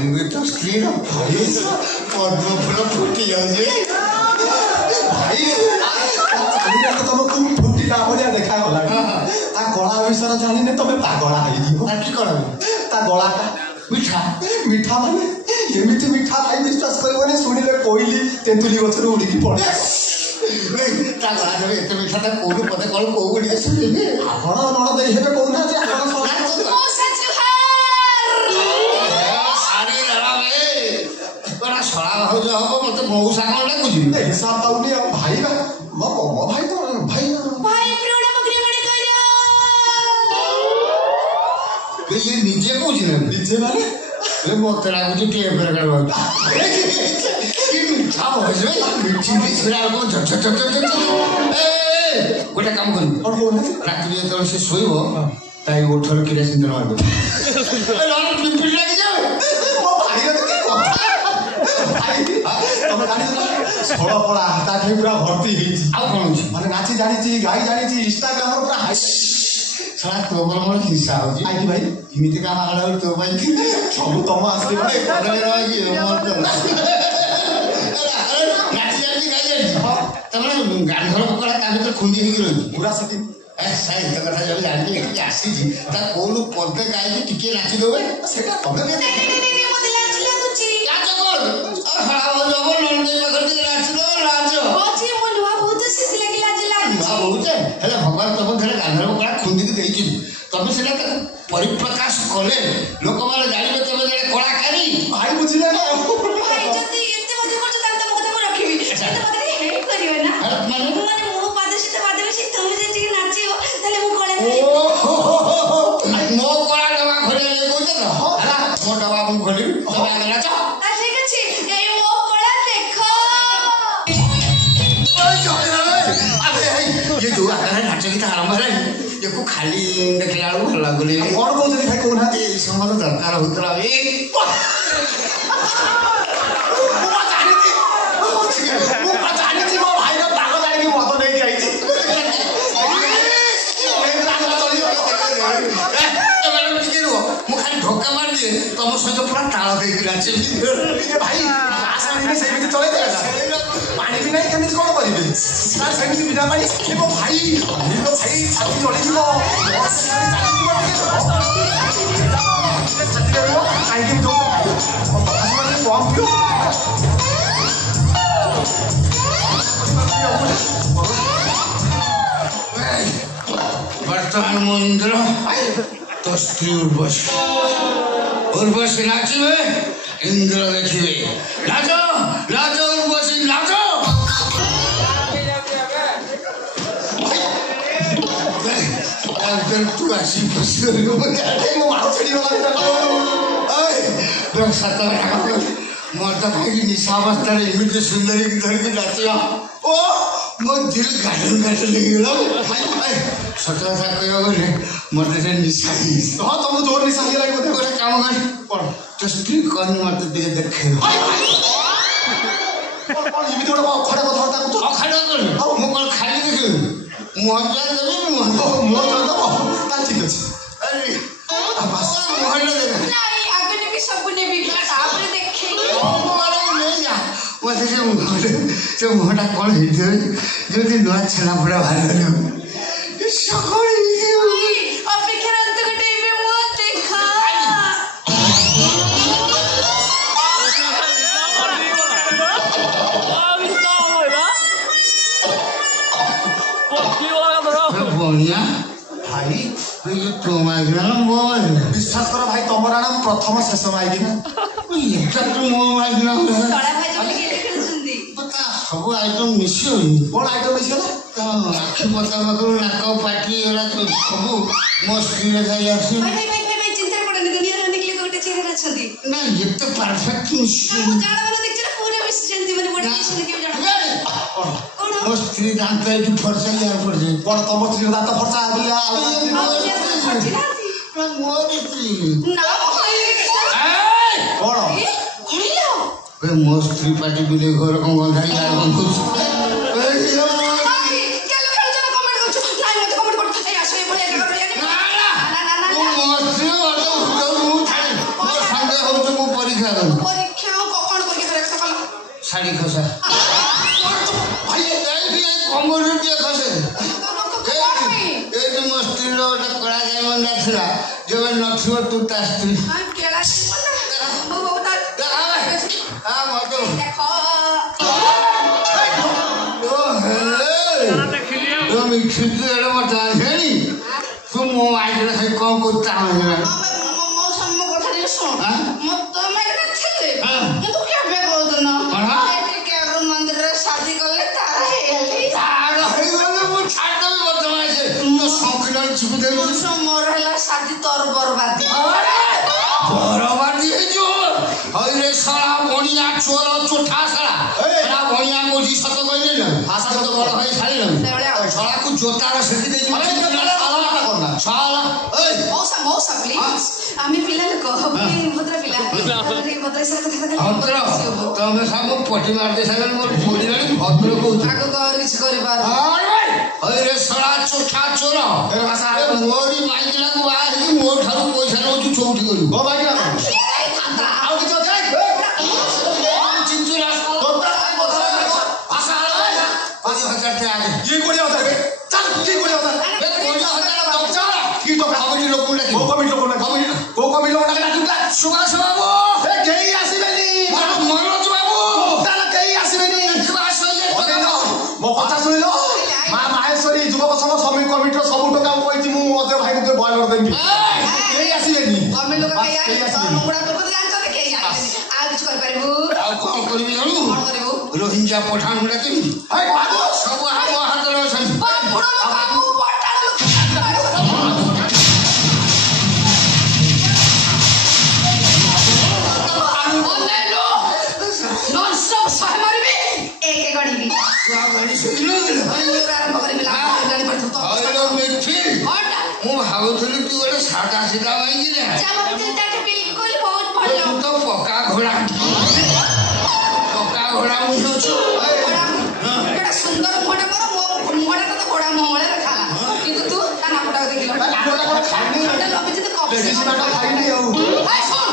ये तो स्क्रीन भाई पद्म फूल फुटी जाउछे भाई तो तुमको फुटीला भलिया देखा गला ता गला विषय जानी ने तमे पागला होई जीव की कर ता गलाटा मिठा मिठा माने एमिति मिठा भाई विश्वास करबने सुनिले कोइली तेंतुली गछरु उडी की पड़े ता गला रे एते मिठा ता कोडु पते कल को गुडी सुनिले आपण नण देई हेबे कोना जे आपण ओ सचुहार सारी लड़ा रे बड़ा सड़ा हो जा हो मते बहु सागण लागुजी हिसाब पाउनी भाई बा मो भाई तो भाई भाई प्रोड़ा बकरी बड़े कइला ये निजे को जिने निजे माने ले मते लागुजी टेप रे करबा कि मिठा हो जे मिठी बिसरा को झट झट झट ए गोटा काम कर और कोन रात्रि तो से सोइबो ताई ओठर किरे सिंदर मार दो ए लाल पिंपल लागी जावे मो भाई रे के কথা भाई तमे जानि छोड़ पड़ा हाता खे पूरा भर्ती हिची आ कोन माने नाची जानिची गाई जानिची इंस्टाग्राम रे पूरा हाई सारा तो बड़ हिस्सा हो जी आई भाई इमिति का हाड़ा तो भाई सब तम आसली भाई करे रही मोर तो नाची जानी गाई जानी तमने गाड़ी घर पकड़ा ता भीतर खुंदी हेगी रही पूरा सेटिंग ए साई तो कथा जब जानी कि आसी जी ता कोन पदे गाई के टिके नाची देबे सेटा तमे नहीं मते लाज लागुची लाज कर हड़ा हो जब नंदे मगर के नाची दो लाज ओची मुनुआ बहुत सीधी लगी लाज लागुची आ बहुत हेले भगवान तब धरे गांधर पकड़ा खुंदी के देई तबे सेटा परिप्रकाश कले लोक माने जानिबे तबे जड़े कलाकारी भाई बुझिले ना भाई जति एते मते करछ ताम त मते रखिबी एते मते हेल्प करियो ना हेल्प माने मो पादे से बादे से तुम जे नाचियो तले मु कोले मो कोला डबा खोले ले कोजे तो हला मो डबा मु खोली तबे आगे नाच ठीक अछि ए मो कोला देखो ये जो आगे नाच की आरंभ है ये को खाली देखला भल लागले कोन बोलते भाई कोन हाथ ए समझ दरकार होतरा ए मो पचानी थी मो भाई रे पागल जानी की मत नहीं आई छी धोखा मार दिए तुम सहित पूरा ताल देकी नाचे भाई आसानी में सेमिति चले देला पानी भी नहीं केमिति कोन करिबे सर सेमिति बिना पानी ए मो भाई छाती जली जीवो छाती जलिबो आई के दो आसमान कम पियो वर्तमान मंदिर तो स्त्री उर्वशी नाचिबे इंद्र देखिबे नाचो नाचो उर्वशी नाचो तू आसी फसी मो मारो छड़ी वाला ए सत मर्द भाई निशावस्था एमती सुंदरी की धर के नाचिया ओ मो दिल गार्डन गार्डन लगे सत कथा कह मत से निशा हां तुम जोर निशा ही लागे मते गोटे काम कर कोन तो स्त्री कौन मत दे देखे कोन इमिति गोटे खड़ा कथा को अखाड़ा कर मो कोन खाली देखे मुहब्बत देबे मोर तो ता ठीक अछि अरे बस मुहल्ला दे नहीं आगे ने भी सब ने भी आपने देखे मारो नहीं जा वो से मुहटा कोन हिथे जदी नुआ छना पड़ा भालो सकड़ी अपेक्षा अंत गटे में मत देखा बोनिया भाई ये तो माइग्रेन बोल विश्वास करो भाई तमरा नाम प्रथम शेष माइगी ना ये तक मो माइग्रेन तड़ा भाई जो के खेल सुंदी पता सब आइटम मिस होई कोन आइटम अछि ना तो आखि पता मगर नाक पाटी एला तो सब मस्ती रे खाई आसी भाई चिंता पड़ने दुनिया रे निकले तो गोटे चेहरा छथि ना ये तो परफेक्ट मिस जाड़ा वाला देख जरा पूरा मिस जंती माने बड़ी किसी के जाड़ा कोन मस्ती जानते कि फरसा यार पड़ जाए कोन तम स्त्री दांत फरचा आबिया मोर स्त्री ना कोन ए मस्ती पाटी बिले घर को गंधा यार बंकुस শাড়ি খসা ভাই এই কম্বল দিয়ে খসে এই ମୋ ସ୍ତ୍ରୀର ଗୋଟେ କଳା ଗାଈମଣ୍ଡା ଥିଲା ଯେବେ ନଥିବ ତୁ ତା ସ୍ତ୍ରୀ ତୁ ମୋ ଆଇରେ ଖାଇ କଣ କରୁତା मोर है शादी तोर बर्बादी बर्बादी हईरे साला बनिया चोर चोठा साला एला बनिया मोजी सत कहले ना भाषा तो बड़ भाई छाड़ी ना साला को जोतार सेठी दे साला साला ए मौसा प्लीज आमी पिला को भद्र पिला भद्र से कथा भद्र तमे सब पटी मार दे सागल मोर बोली रानी भद्र को आगो कर किछ करि बार अरे साला चोठा चोर ए भाषा मोरी माइकला को आ ही मोर ठारू पैसा रो तू चौठी करू गो माइकला आउ कि तो जाय चिंचुरा भाषा भाषा के आगे ये कोड़ी होता है चल ये कोड़ी होता है ए कोड़ी होता है चल की तो कमिटी लोक लगे को कमिटी लोक लगे ना सुभाष बाबू ए केही आसीबेनी मनोज बाबू ताला केही आसीबेनी सुभाष ले मो कथा सुनिलो मा माहेश्वरी युवक संघ श्रमिक कमिटीर सब टका कहछि मु मते भाई को बॉय कर देबी केही आसीबेनी हम लोग केही आसी तो मुड़ा को जानत केही आसी आ किछ कर परबू आ कोन करबी जानू कोन करबू रोहिंग्या पठान मुड़ा के हाय बाबू सब हम हाथ रो छन बाबू पठान लोग नॉन स्टॉप सह मारबी एक गड़ीबी गाड़ी सुनिलो आरंभ करबी गाड़ी पर तो अरे मिठी मु भाबुथली तू गोटे सादा सीधा माई कि रे जामा पिता बिल्कुल बहुत भलो तू तो पक्का घोड़ा मुझे छु बड़ा सुंदर मोटा करो मोटा तो घोड़ा मोहले खाला किंतु तू काना फटा देखिलो कोटा खानी लबी जे कप लेडीज माटा खाई नहीं आऊ हाय सुन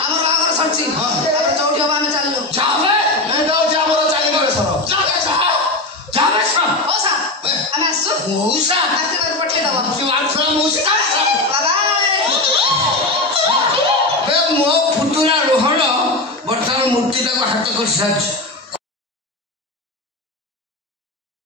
हमर बागर सरची अब चौठी हवा में चललो जावे ए जाओ जा मोर चाली करे सर जावे सा ओसा हम आसु मौसा आस्ते कर पठे दबा मारथरा मौसा बाबा बे मो फुटुरा रोहण बर्तमान मूर्ति को हाथ कर साज